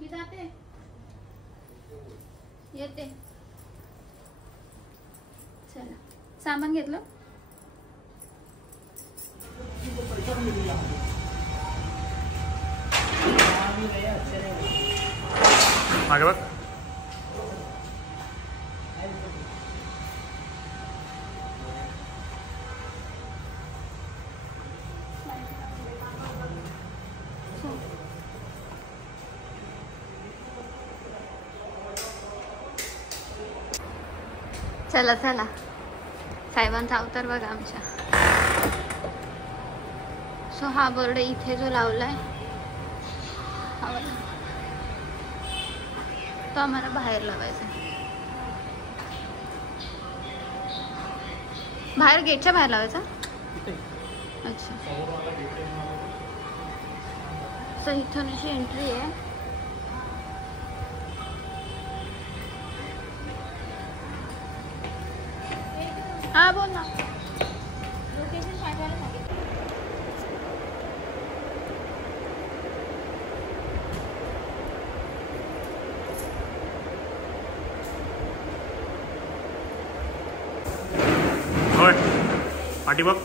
मी जाते येते. चला सामान घेतलं. मागे बघ. चला चला साहेबांचा अवतार बघा आमच्या. सो हा बोर्ड इथे जो लावलाय तो आम्हाला बाहेर लावायचा. बाहेर गेटच्या बाहेर लावायचा. अच्छा सो इथून अशी एंट्री आहे. हा बोल ना. लोकेशन पाठवायला सांगितलं. होय पाठी बघ.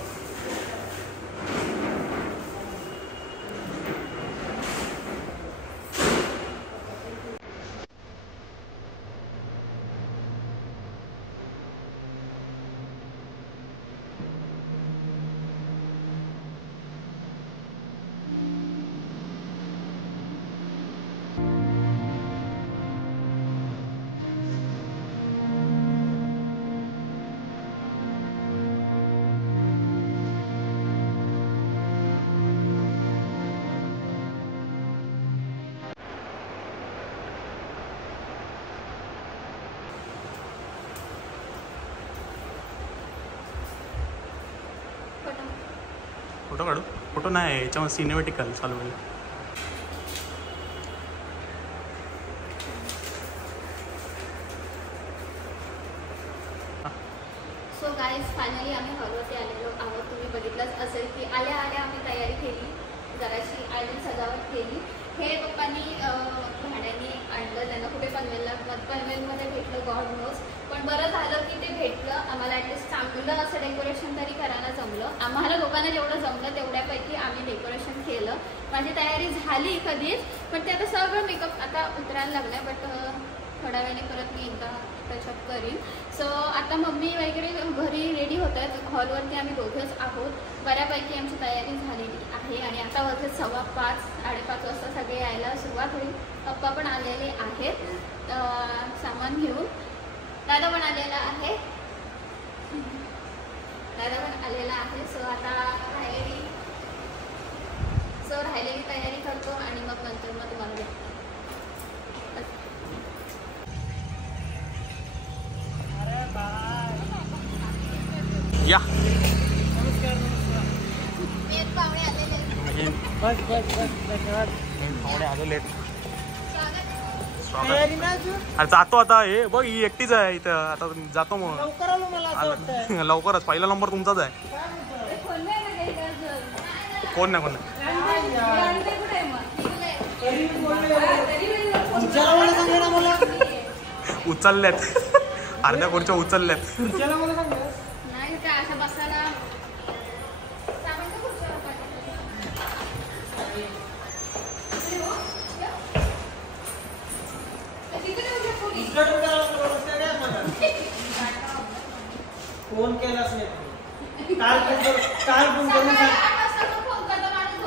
फोटो काढू. फोटो नाही याच्यामध्ये सिनेमॅटिकल चालू आहे. सो गाईज फायनली आम्ही हॉलवरती आलेलो आहोत. तुम्ही बघितलंच असेल की आल्या आल्या आम्ही तयारी केली. जराशी आयरन सजावट केली. हे पप्पांनी भाड्याने आणलं. त्यांना कुठे पनवेलमध्ये भेटलं गॉड नोज. पण बरं झालं की ते भेटलं. आम्हाला ॲटलिस्ट चांगलं असं डेकोरेशन तरी करायला जमलं. आम्हाला लोकांना जेवढं जमलं तेवढ्यापैकी आम्ही डेकोरेशन केलं. माझी तयारी झाली कधीच. पण ते आता सगळं मेकअप आता उतरायला लागलं. बट थोड्या वेळाने परत मी एकदा टचअप करीन. सो आता मम्मी वगैरे घरी रेडी होत आहेत. हॉलवरती आम्ही दोघंच आहोत. बऱ्यापैकी आमची तयारी झालेली आहे. आणि आता वाजले 5:15 साडेपाच वाजता सगळे यायला सुरुवात होईल. पप्पा पण आलेले आहेत सामान घेऊन. दादा पण आलेला आहे. सो आता राहिलेली तयारी करतो आणि मग नंतर मग तुम्हाला भेटतो. या पाहुणे आलेले. पाहुणे आलो लेट. अरे जातो आता. हे बघ ही एकटीच आहे इथं. आता जातो मग लवकरच. पहिला नंबर तुमचाच आहे. कोण नाही उचलल्यात. अर्ध्या खुर्च्या उचलल्यात. नाही काय असं बसायला फोन केलाच नाही. काल फोन करून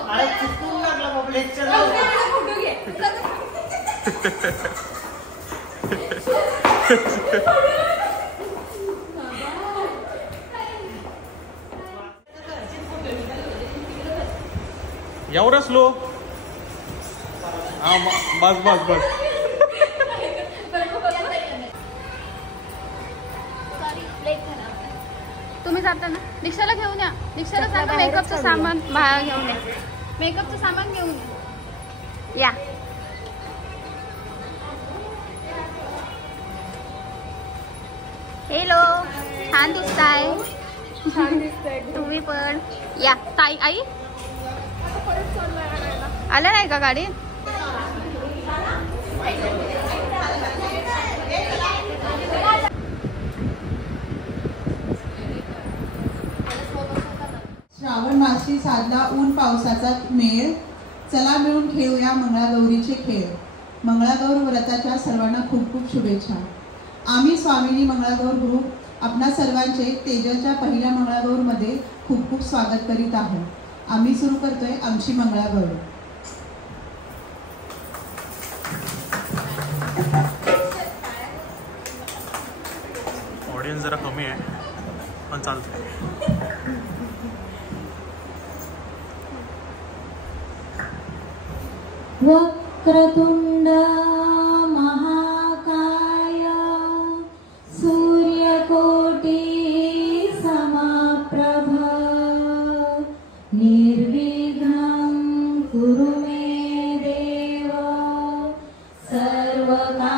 अरे चुकून लागला बाबा लेक्चर. एवढं स्लो. हा बस बस बस. तुम्ही जाता ना रिक्षाला घेऊन या. रिक्षाला सांगा मेकअपचं सामान बाहेर घेऊन या. मेकअपचं सामान घेऊन या. हॅलो छान दिसताय. तुम्ही पण या. ताई आई आलं नाही का गाडी. श्रावण मासी साधला ऊन पावसाचा मेळ, चला मिळून खेळूया मंगळागौरीचे खेळ. मंगळागौर व्रताच्या सर्वांना खूप खूप शुभेच्छा. आम्ही स्वामिनी मंगळागौर ग्रुप आपणा सर्वांचे तेजलच्या पहिल्या मंगळागौरमध्ये खूप खूप स्वागत करीत आहोत. आम्ही सुरू करतोय आमची मंगळागौर. ऑडियन्स जरा कमी आहे पण चालतंय. वक्रतुंड महाकाय सूर्यकोटि समप्रभ निर्विघ्नं कुरु मे देव सर्वकार्येषु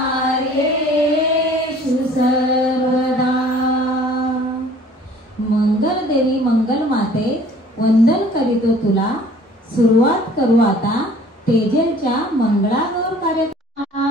सर्वदा. मंगलदेवी मंगलमाते वंदन करीतो तुला. सुरुवात करू आता तेजलच्या मंगळागौर कार्यक्रमाला.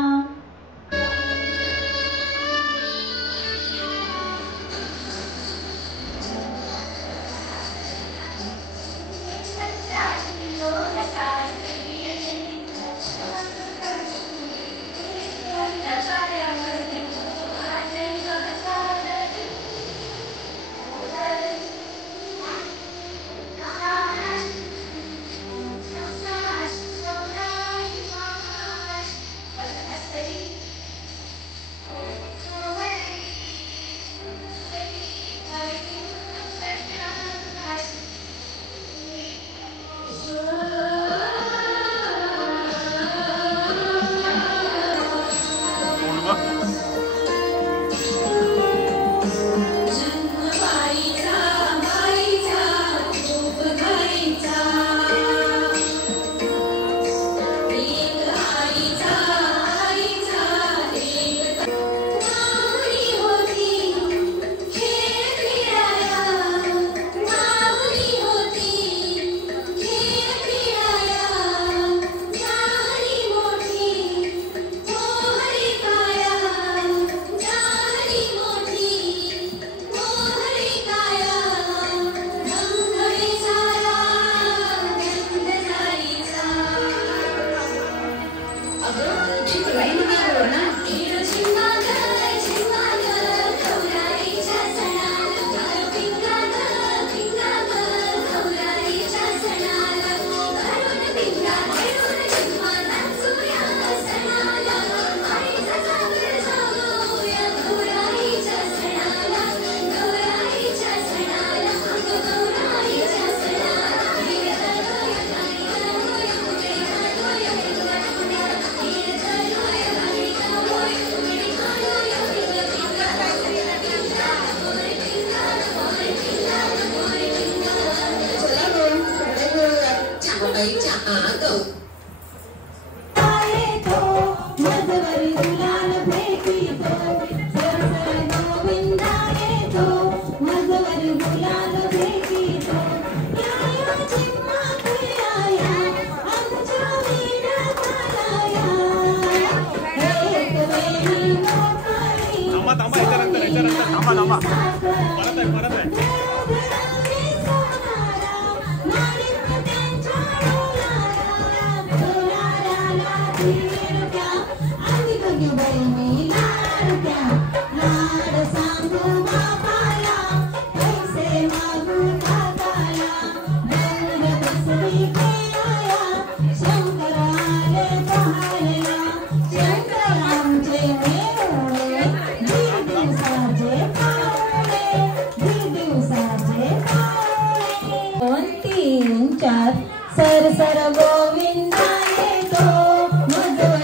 सर सर गोविंदा येतो मजवर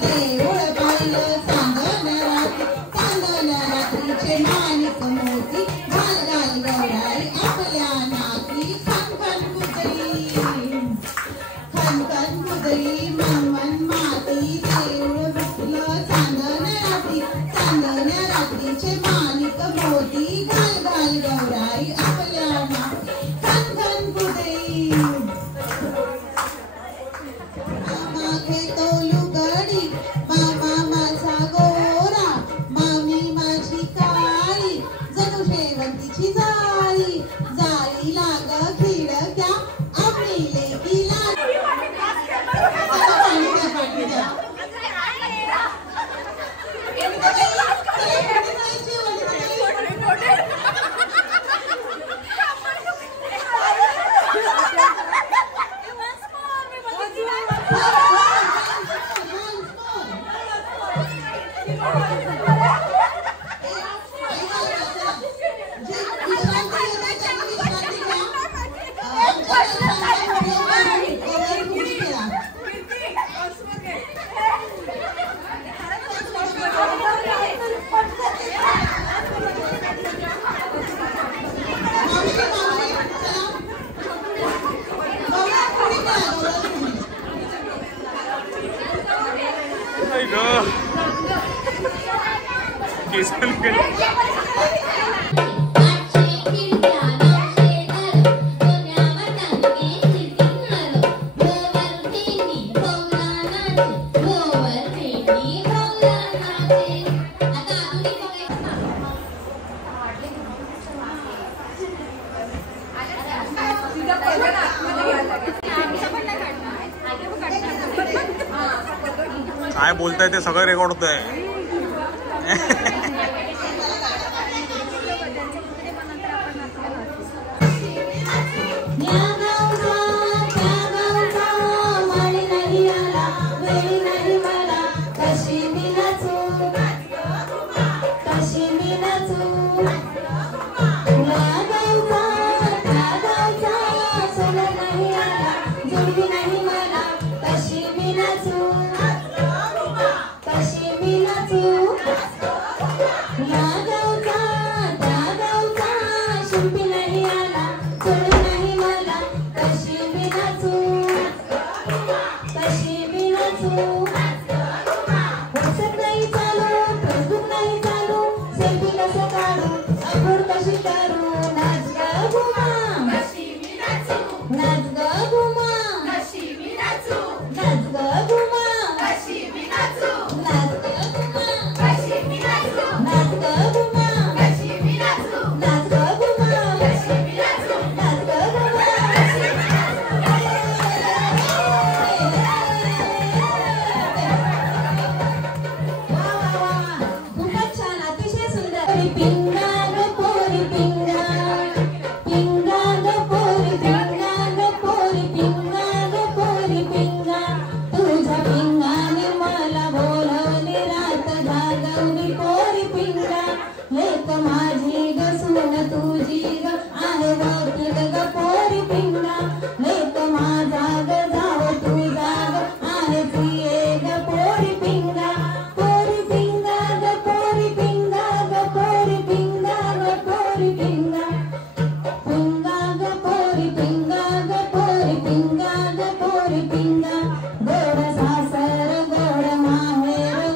देऊळ पाहिलं चांदण्या रात्रीचे माणिक मोती घाल घाल गौराई आपल्या नाती खन खन गुदरी मन माती देऊळ विठलं चांदण्या रात्रीचे माणिक मोती घाल घाल गौराई आपल्या नाती खन खन गुदरी मामा घेतो लुगडी मामा माझा गोरा मामी माझी काळी जणू शेवंतीची जाळी जाळी लाग खिडक्या आम्ही लेकीला काय बोलताय ते सगळं रेकॉर्ड होत आहे. गोड सासर गोड माहेर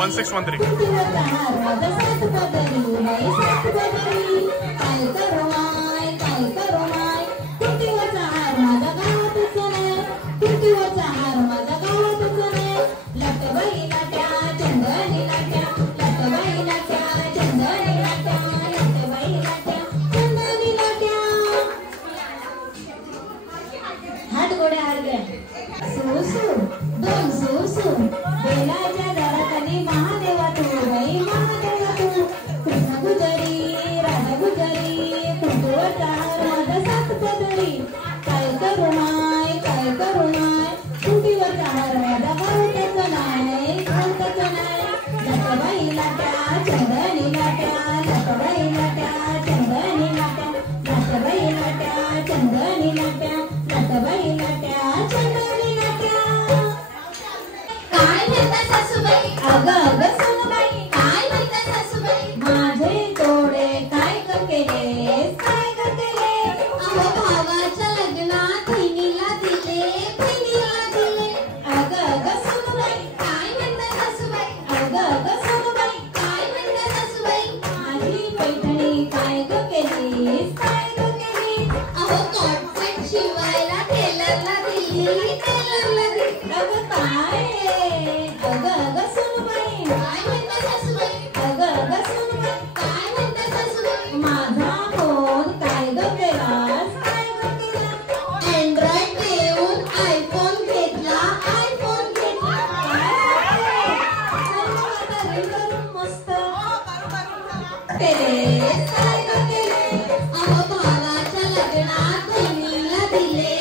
1613. तुटीवरचा हार माझा सात पदरी बाई सात पदरी काय करू माय तुटीवरचा हार माझा गावातच नाही तुटीवरचा हार माझा गावातच नाही लटबाई लाट्या चंदनी लाट्या लटबाई लाट्या चंदनी लाट्या लटबाई लाट्या चंदनी लाट्या हात गोड्या हात घ्या सुसू दोन सुसू बेलाच्या दाराखाली महादेवा तू बाई महादेवा तू कृष्ण गुजरी राधा गुजरी तुटीवरचा हार माझा सात पदरी काय करू माय तुटीवरचा हार माझा गावताच नाही लटबाई लाट्या चंदनी लाट्या लटबाई लाट्या चंदनी लाट्या लटबाई लाट्या चंदनी लाट्या लटबाई लाट्या चंदनी लाट्या काय म्हणता सासूबाई अगं सोनबाई काय म्हणता सासूबाई माझे तोडे काय ग केलेस अहो भावाच्या लग्नात बहिणीला दिले अगं सोनबाई काय म्हणता सासूबाई अगं सोनबाई काय म्हणता सासूबाई माझी पैठणी काय ग केलीस अहो कॉटसेट शिवायला टेलरला दिली अगं काय अगं सोनबाई काय म्हणता सासूबाई अगं सोनबाई काय म्हणता सासूबाई माझा फोन काय ग केलास अँड्रॉइड देऊन आयफोन घेतला मस्त केलेस काय ग केलेस अहो भावाच्या लग्नात बहिणीला दिले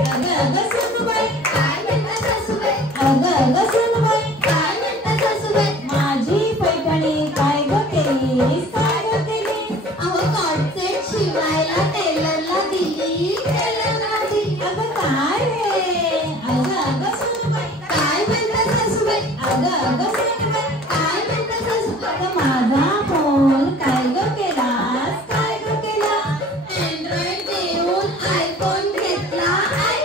अगं सोनबाई काय म्हणता सासूबाई अगं सोनबाई काय म्हणता सासूबाई माझी पैठणी काय ग केलीस अहो कॉटसेट शिवायला टेलरला दिली अगं काय अगं सोनबाई काय म्हणता सासूबाई अगं सोनबाई काय म्हणता सासूबाई अगं माझा फोन काय ग केलास अँड्रॉइड देऊन आयफोन घेतला काय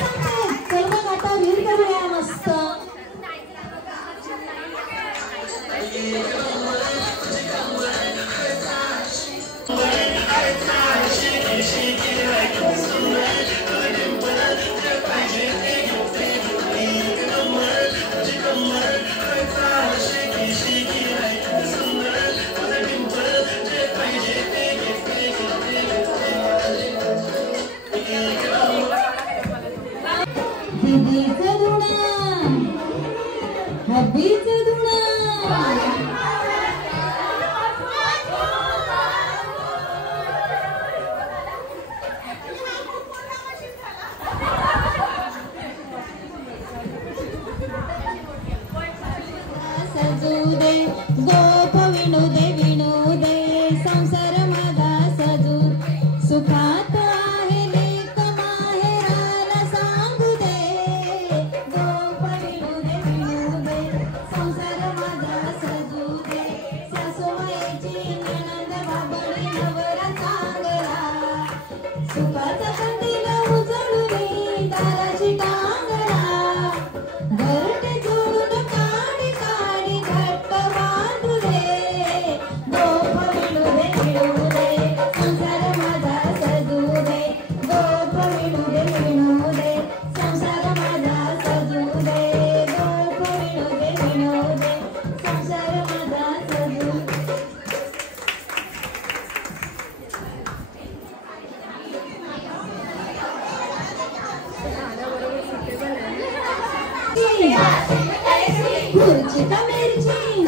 सांगतेस चल मग आता रील करूया मस्त दीदीचं धुणं हब्बीचं धुणं सजू दे गोप विणू दे संसार माझा सजू सुखात आहे लेक माहेराला सांगू दे गोप विणू दे संसार माझा सजू दे सासूबाईची नणंद बाबडी नवरा चांगला सुखाचा कंदील उजळून दाराची टांगला घरटे जोडून काडी घट्ट बांधू दे गोप विणू दे संसार माझा सजू दे गोप विणू दे संसार माझा सजू दे गोप विणू दे संसार माझा सजू खुर्ची का मिरची